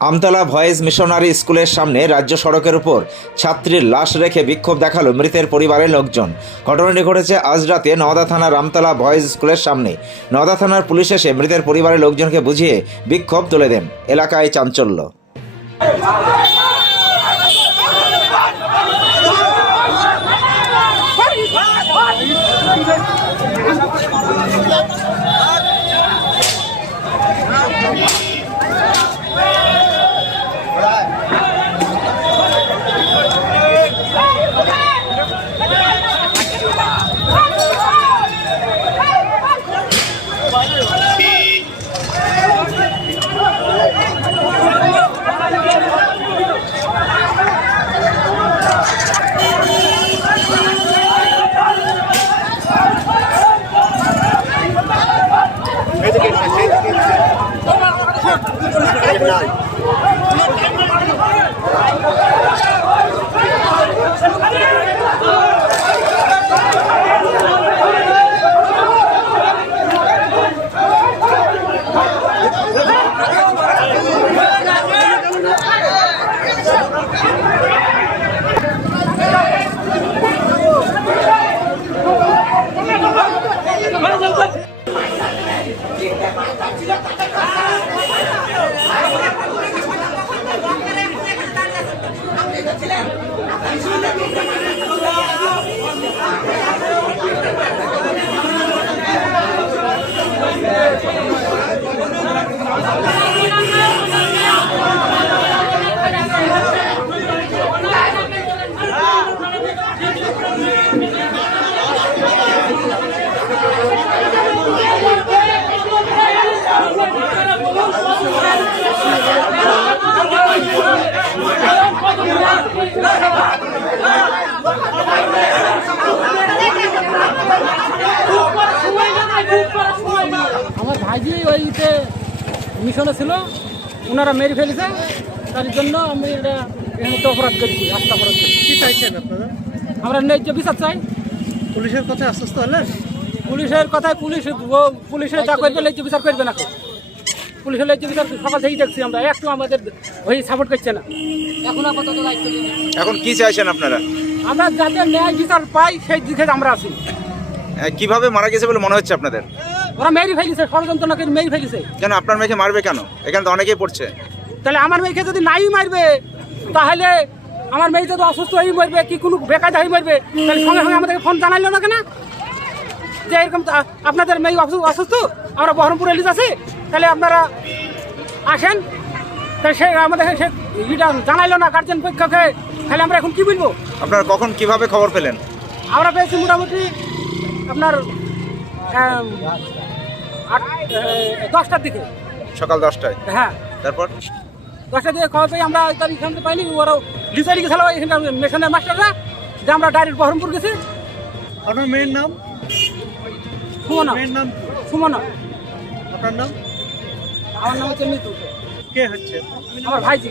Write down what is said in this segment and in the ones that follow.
Amtala voice missionary স্কুলের সামনে রাজ্য সড়কের উপর ছাত্রীর লাশ রেখে বিক্ষোভ দেখাল মৃতের পরিবারের লোকজন। ঘটনাটি ঘটেছে আজ রাতে নওদা থানার আমতলা ভয়েস স্কুলের সামনে। নওদা থানার পুলিশ এসে মৃতের পরিবারের লোকজনকে বুঝিয়ে বিক্ষোভ তুলে দেন। এলাকায় চাঞ্চল্য। あるい。আমার ওইতে মিশনে ছিল ওনারা মেরে ফেলেছে। তার জন্য আমি এটা এখানে তো অপরাধ করেছি রাস্তা অপরাধ করেছি। কি চাইছেন আপনারা? আমরা ন্যায্য বিচার চাই। পুলিশের কথা আশ্বস্ত হলেন? পুলিশের কথায় পুলিশ ও পুলিশের যা করবে ন্যায্য বিচার করবে না পুলিশের ন্যায্য বিচার সকাল থেকেই দেখছি আমরা। একটু আমাদের ওই সাপোর্ট করছে না। এখন আপাতত এখন কি চাইছেন আপনারা? আমরা যাতে ন্যায় বিচার পাই সেই দিকে আমরা আছি। কীভাবে মারা গেছে বলে মনে হচ্ছে আপনাদের? ওরা মেরে ফেলেছে ষড়যন্ত্র না করে মেরে ফেলেছে। কেন? আপনার মেয়েকে মারবে কেন? এখানে তো অনেকেই পড়ছে। তাহলে আমার মেয়েকে যদি নাই মারবে তাহলে আমার মেয়ে যদি অসুস্থ হয়ে মরবে কি কোনো বেকার হয়ে মরবে? তাহলে সঙ্গে সঙ্গে আমাদেরকে ফোন জানাইলো না কেন? যে এরকম তা- আপনাদের মেয়ে অসু- অসুস্থ আমরা বহরমপুরে লিজ আছি তাহলে আপনারা আসেন। তাহলে সে আমাদের সে ইটা জানাইলো না গার্জেন পক্ষকে তাহলে আমরা এখন কি বলব? আপনারা কখন কীভাবে খবর পেলেন? আমরা পেয়েছি মোটামুটি আপনার দশটার দিকে। সকাল দশটায়? হ্যাঁ। তারপর? দশটা দিকে খবর পেয়ে আমরা তার এখান থেকে পাইনি ওরা লিসারি গেছিল এখানকার মেশনের মাস্টাররা যে আমরা ডাইরেক্ট বহরমপুর গেছি। আপনার মেয়ের নাম? সুমনা। মেয়ের নাম? সুমনা। আপনার নাম? আমার নাম হচ্ছে মিতু। কে হচ্ছে? আমার ভাইজি।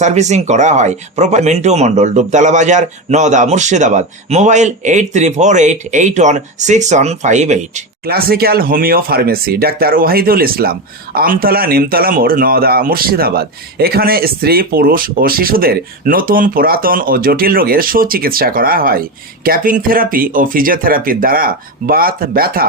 সার্ভিসিং করা হয়। প্রপার মিন্টু মন্ডল ডুবতলা বাজার, Naoda, Murshidabad. Mobile eight three four eight eight one six one five eight. Classical homeo pharmacy, doctor Wahidul Islam. Amtala Nimtala মোড়, নওদা, মুর্শিদাবাদ। এখানে স্ত্রী, পুরুষ ও শিশুদের নতুন, পুরাতন ও জটিল রোগের সুচিকিৎসা করা হয়। ক্যাপিং থেরাপি ও ফিজিওথেরাপির দ্বারা বাত, ব্যথা